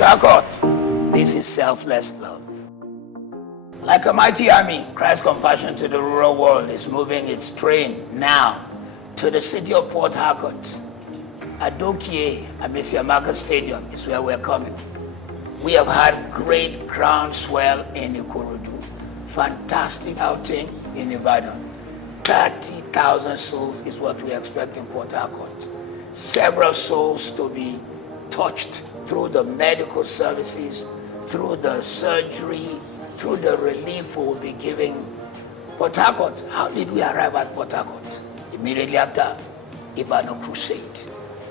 Harcourt, this is Selfless Love. Like a mighty army, Christ's compassion to the rural world is moving its train now to the city of Port Harcourt. Adokie Amesiamaka Stadium is where we're coming. We have had great groundswell in Ikorodu, fantastic outing in Ibadan. 30,000 souls is what we expect in Port Harcourt. Several souls to be touched through the medical services, through the surgery, through the relief we will be giving. Port Harcourt, how did we arrive at Port Harcourt? Immediately after Ibadan Crusade,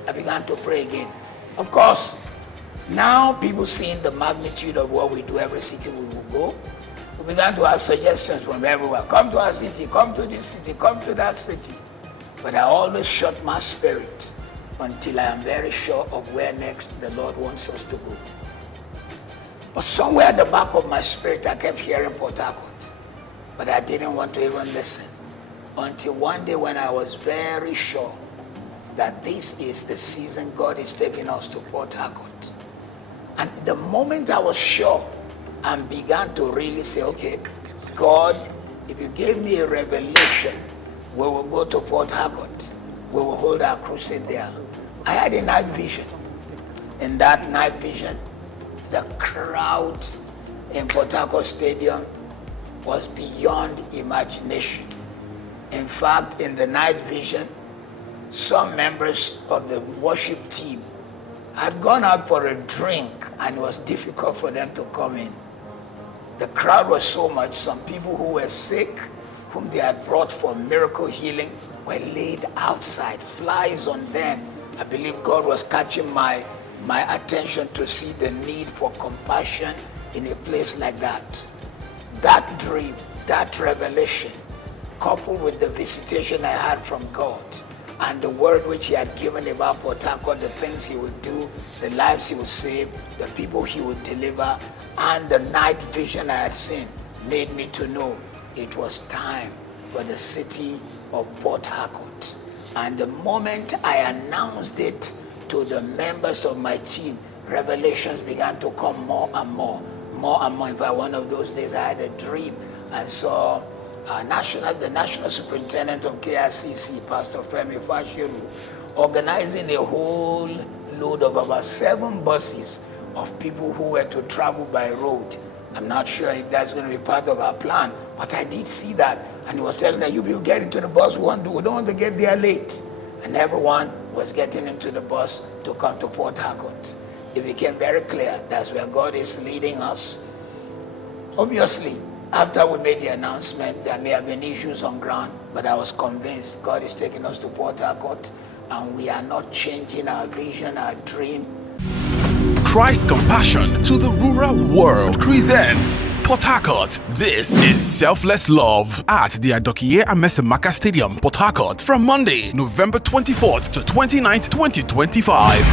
I began to pray again. Of course, now people seeing the magnitude of what we do, every city we will go, we began to have suggestions from everywhere. Come to our city, come to this city, come to that city. But I always shut my spirit until I am very sure of where next the Lord wants us to go. But somewhere at the back of my spirit, I kept hearing Port Harcourt, but I didn't want to even listen until one day when I was very sure that this is the season God is taking us to Port Harcourt. And the moment I was sure and began to really say, okay, God, if you gave me a revelation, we will go to Port Harcourt. We will hold our crusade there. I had a night vision. In that night vision, the crowd in Port Harcourt Stadium was beyond imagination. In fact, in the night vision, some members of the worship team had gone out for a drink and it was difficult for them to come in. The crowd was so much, some people who were sick, whom they had brought for miracle healing, were laid outside, flies on them. I believe God was catching my attention to see the need for compassion in a place like that. That dream, that revelation, coupled with the visitation I had from God and the word which he had given about Port Harcourt, the things he would do, the lives he would save, the people he would deliver, and the night vision I had seen made me to know it was time for the city of Port Harcourt. And the moment I announced it to the members of my team, revelations began to come more and more. In fact, one of those days I had a dream and saw the national superintendent of KICC, Pastor Femi Fashiru, organizing a whole load of about 7 buses of people who were to travel by road. I'm not sure if that's going to be part of our plan, but I did see that. And he was telling that you people get into the bus, we don't want to get there late. And everyone was getting into the bus to come to Port Harcourt. It became very clear that's where God is leading us. Obviously, after we made the announcement, there may have been issues on ground, but I was convinced God is taking us to Port Harcourt, and we are not changing our vision, our dream. Christ's compassion to the rural world presents Port Harcourt. This is Selfless Love at the Adokie Amesiamaka Stadium, Port Harcourt, from Monday, November 24th to 29th, 2025.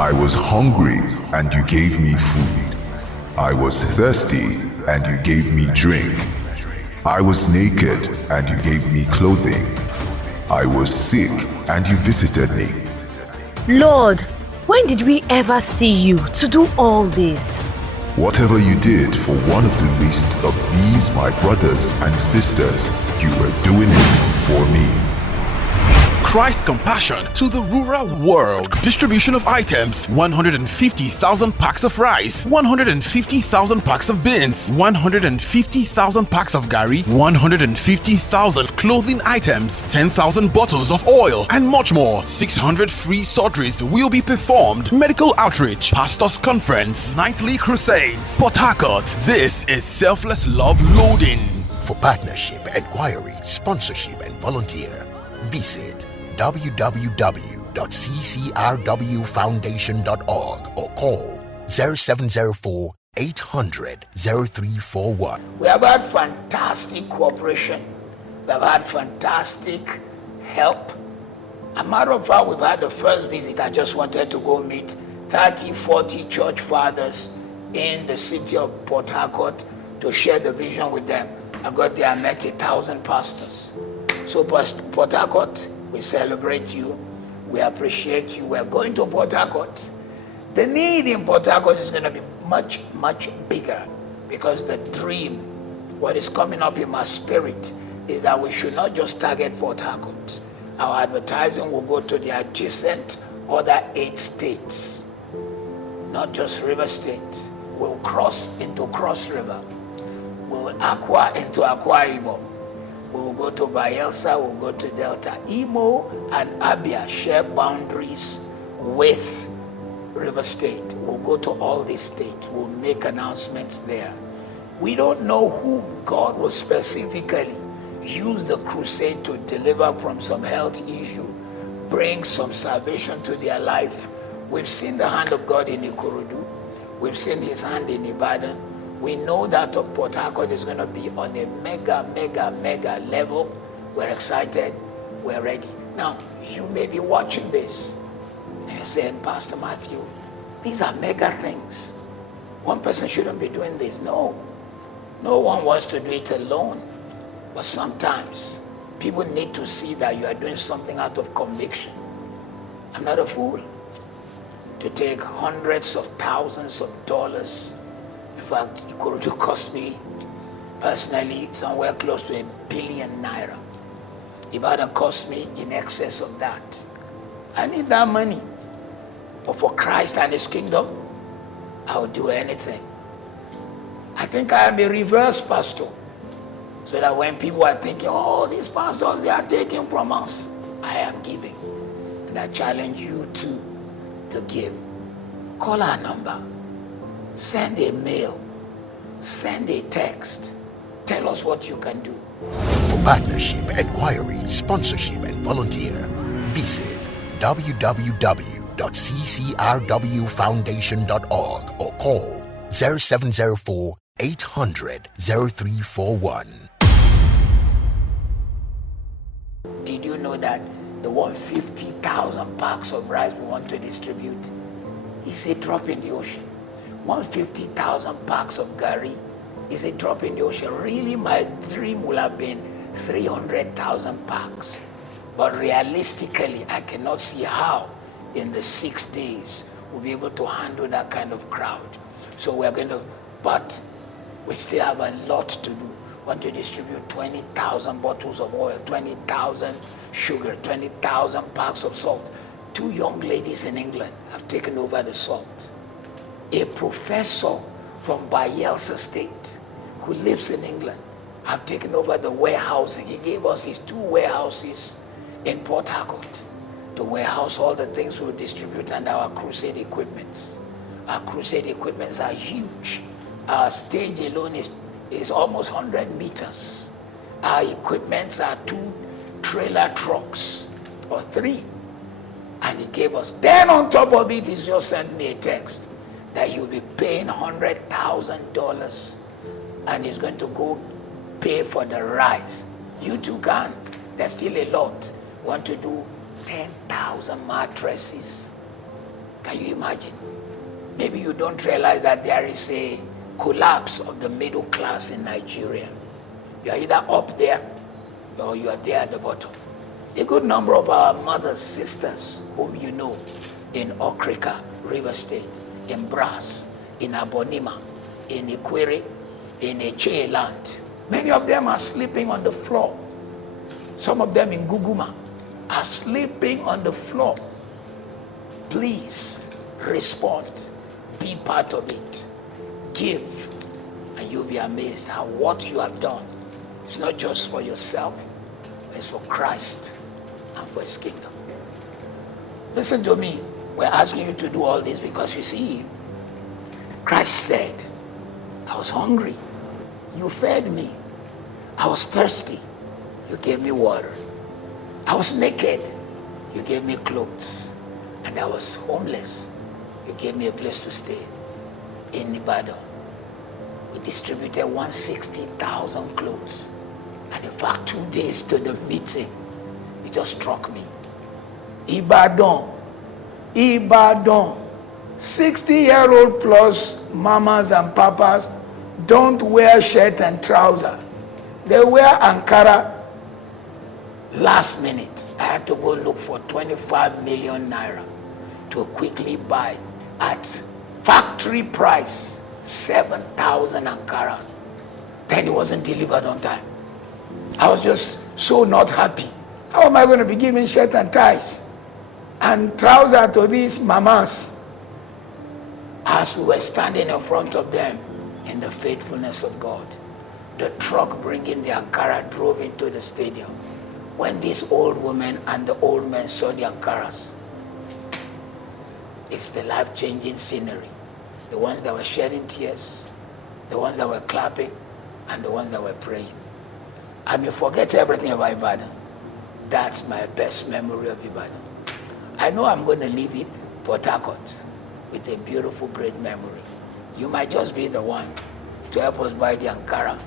I was hungry and you gave me food. I was thirsty and you gave me drink. I was naked and you gave me clothing. I was sick and you visited me. Lord, when did we ever see you to do all this? Whatever you did for one of the least of these my brothers and sisters, you were doing it for me. Christ's compassion to the rural world. Distribution of items: 150,000 packs of rice, 150,000 packs of beans, 150,000 packs of gari, 150,000 clothing items, 10,000 bottles of oil, and much more. 600 free surgeries will be performed. Medical outreach, pastors conference, nightly crusades. Port Harcourt. This is Selfless Love loading. For partnership, enquiry, sponsorship, and volunteer, visit www.ccrwfoundation.org or call 0704 800 0341. We have had fantastic cooperation. We have had fantastic help. As a matter of fact, we've had the first visit. I just wanted to go meet 30, 40 church fathers in the city of Port Harcourt to share the vision with them. I got there and met 1,000 pastors. So Port Harcourt, we celebrate you. We appreciate you. We're going to Port Harcourt. The need in Port Harcourt is going to be much, much bigger, because the dream, what is coming up in my spirit, is that we should not just target Port Harcourt. Our advertising will go to the adjacent other 8 states, not just River State. We'll cross into Cross River. We'll aqua into Akwa Ibom. We'll go to Bayelsa, we'll go to Delta. Imo and Abia share boundaries with River State. We'll go to all these states. We'll make announcements there. We don't know whom God will specifically use the crusade to deliver from some health issue, bring some salvation to their life. We've seen the hand of God in Ikorodu. We've seen his hand in Ibadan. We know that Port Harcourt is going to be on a mega level. We're excited. We're ready. Now, you may be watching this and you're saying, Pastor Matthew, these are mega things. One person shouldn't be doing this. No. No one wants to do it alone. But sometimes people need to see that you are doing something out of conviction. I'm not a fool to take hundreds of thousands of dollars. In fact, it could cost me personally somewhere close to 1 billion naira. Ibadan cost me in excess of that. I need that money. But for Christ and his kingdom, I will do anything. I think I am a reverse pastor. So that when people are thinking, oh, these pastors, they are taking from us, I am giving. And I challenge you to give. Call our number. Send a mail. Send a text. Tell us what you can do. For partnership, enquiry, sponsorship, and volunteer, visit www.ccrwfoundation.org or call 0704 800 0341. Did you know that the 150,000 packs of rice we want to distribute is a drop in the ocean? 150,000 packs of gari is a drop in the ocean. Really, my dream would have been 300,000 packs. But realistically, I cannot see how in the 6 days we'll be able to handle that kind of crowd. So we're going to, but we still have a lot to do. We want to distribute 20,000 bottles of oil, 20,000 sugar, 20,000 packs of salt. 2 young ladies in England have taken over the salt. A professor from Bayelsa State who lives in England have taken over the warehousing. He gave us his 2 warehouses in Port Harcourt to warehouse all the things we distribute and our crusade equipments. Our crusade equipments are huge. Our stage alone is almost 100 meters. Our equipments are 2 trailer trucks or 3. And he gave us. Then on top of it, he's just sent me a text that he'll be paying $100,000 and he's going to go pay for the rice. You too can. There's still a lot. Want to do 10,000 mattresses. Can you imagine? Maybe you don't realize that there is a collapse of the middle class in Nigeria. You are either up there or you are there at the bottom. A good number of our mothers, sisters, whom you know, in Okrika, River State, in Brass, in Abonima, in Ikwere, in Eche land, many of them are sleeping on the floor. Some of them in Guguma are sleeping on the floor. Please respond. Be part of it. Give. And you'll be amazed how what you have done is not just for yourself, but it's for Christ and for his kingdom. Listen to me. We're asking you to do all this because you see, Christ said, I was hungry. You fed me. I was thirsty. You gave me water. I was naked. You gave me clothes. And I was homeless. You gave me a place to stay. In Ibadan, we distributed 160,000 clothes. And in fact, 2 days to the meeting, it just struck me. Ibadan, 60-year-old plus mamas and papas don't wear shirt and trouser. They wear Ankara. Last minute, I had to go look for 25 million naira to quickly buy at factory price, 7,000 Ankara. Then it wasn't delivered on time. I was just so not happy. How am I going to be giving shirt and ties and trousers to these mamas? As we were standing in front of them in the faithfulness of God, the truck bringing the Ankara drove into the stadium. When these old women and the old men saw the Ankaras, it's the life-changing scenery. The ones that were shedding tears, the ones that were clapping, and the ones that were praying. I may forget everything about Ibadan. That's my best memory of Ibadan. I know I'm going to leave it, Port Harcourt, with a beautiful, great memory. You might just be the one to help us buy the Ankara.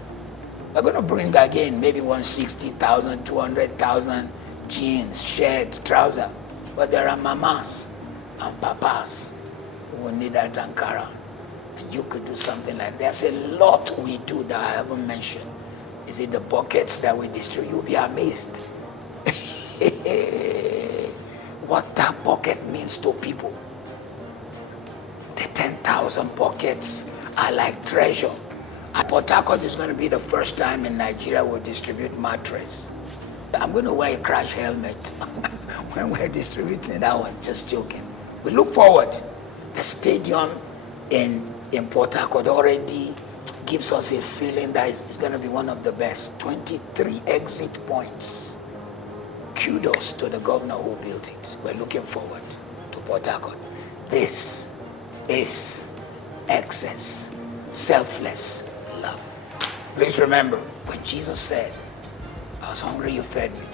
We're going to bring again maybe 160,000, 200,000 jeans, shirts, trousers. But there are mamas and papas who will need that Ankara. And you could do something like that. There's a lot we do that I haven't mentioned. Is it the buckets that we distribute? You'll be amazed what that bucket means to people. The 10,000 buckets are like treasure. Port Harcourt is going to be the first time in Nigeria we'll distribute mattress. I'm going to wear a crash helmet when we're distributing that one, just joking. We look forward. The stadium in Port Harcourt already gives us a feeling that it's going to be one of the best. 23 exit points. Kudos to the governor who built it. We're looking forward to Port Harcourt. This is excess, selfless love. Please remember, when Jesus said, I was hungry, you fed me.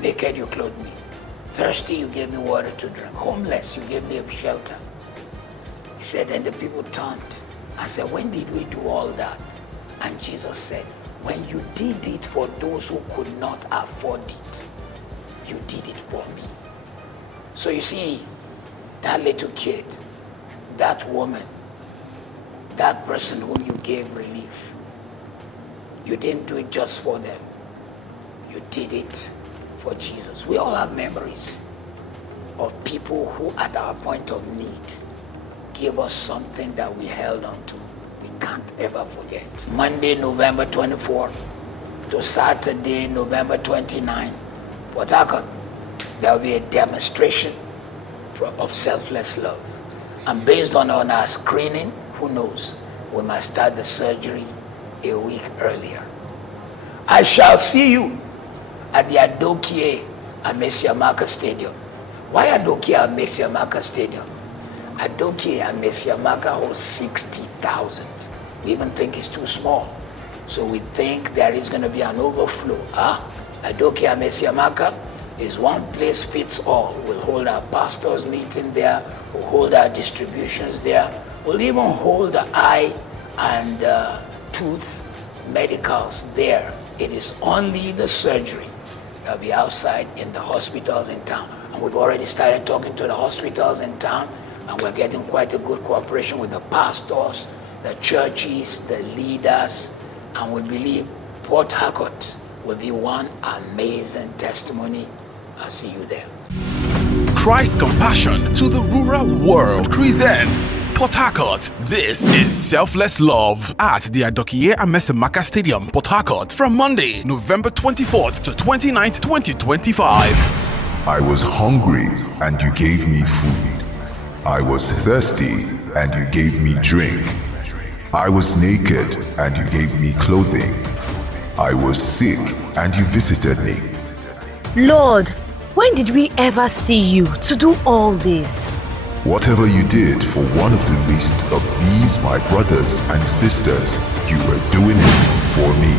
Naked, you clothed me. Thirsty, you gave me water to drink. Homeless, you gave me a shelter. He said, and the people turned. I said, when did we do all that? And Jesus said, when you did it for those who could not afford it, you did it for me. So you see, that little kid, that woman, that person whom you gave relief, you didn't do it just for them. You did it for Jesus. We all have memories of people who at our point of need gave us something that we held on to. We can't ever forget. Monday, November 24 to Saturday, November 29, Port Harcourt, there will be a demonstration of selfless love. And based on our screening, who knows, we might start the surgery a week earlier. I shall see you at the Adokie Amesiamaka Stadium. Why Adokie Amesiamaka Stadium? Adokie Amesiamaka holds 60,000. We even think it's too small. So we think there is going to be an overflow. Adokie Amesiamaka is one place fits all. We'll hold our pastors' meeting there. We'll hold our distributions there. We'll even hold the eye and tooth medicals there. It is only the surgery that'll be outside in the hospitals in town. And we've already started talking to the hospitals in town, and we're getting quite a good cooperation with the pastors, the churches, the leaders, and we believe Port Harcourt will be one amazing testimony. I'll see you there. Christ Compassion to the Rural World presents Port Harcourt. This is Selfless Love at the Adokie Amesemaka Stadium, Port Harcourt, from Monday, November 24th to 29th, 2025. I was hungry and you gave me food. I was thirsty and you gave me drink. I was naked and you gave me clothing. I was sick and you visited me. Lord, when did we ever see you to do all this? Whatever you did for one of the least of these my brothers and sisters, you were doing it for me.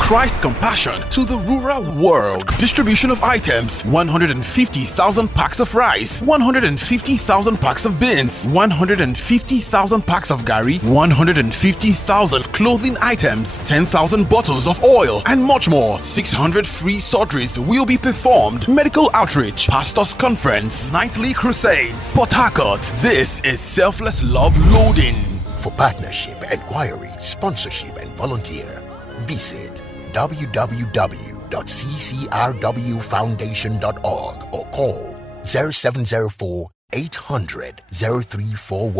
Christ Compassion to the Rural World. Distribution of items: 150,000 packs of rice, 150,000 packs of beans, 150,000 packs of gari, 150,000 clothing items, 10,000 bottles of oil, and much more. 600 free surgeries will be performed. Medical outreach, pastors' conference, nightly crusades. Port Harcourt. This is Selfless Love Loading. For partnership, enquiry, sponsorship, and volunteer, visit www.ccrwfoundation.org or call 0704 800 0341.